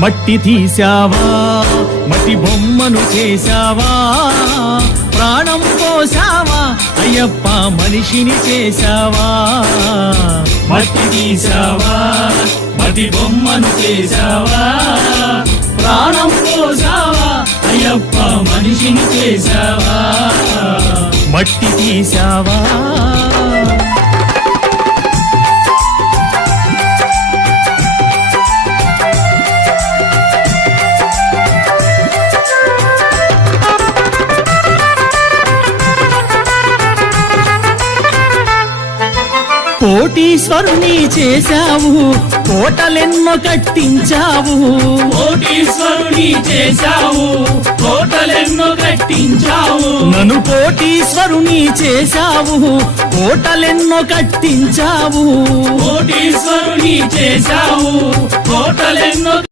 మట్టి తీసావా మట్టి బొమ్మను చేశావా ప్రాణం పోసావా అయ్యప్ప మనిషిని చేశావా మట్టి తీసావా మట్టి బొమ్మను చేశావా ప్రాణం పోసావా అయ్యప్ప మనిషిని చేశావా మట్టి తీసావా కోటీశ్వరుని చేశావు కోటలెన్నో కట్టించావు కోటీశ్వరుని చేశావు కోటలెన్నో కట్టించావు నన్ను కోటీశ్వరుని చేశావు కోటలెన్నో కట్టించావు కోటీశ్వరుని చేశావు కోటలెన్నో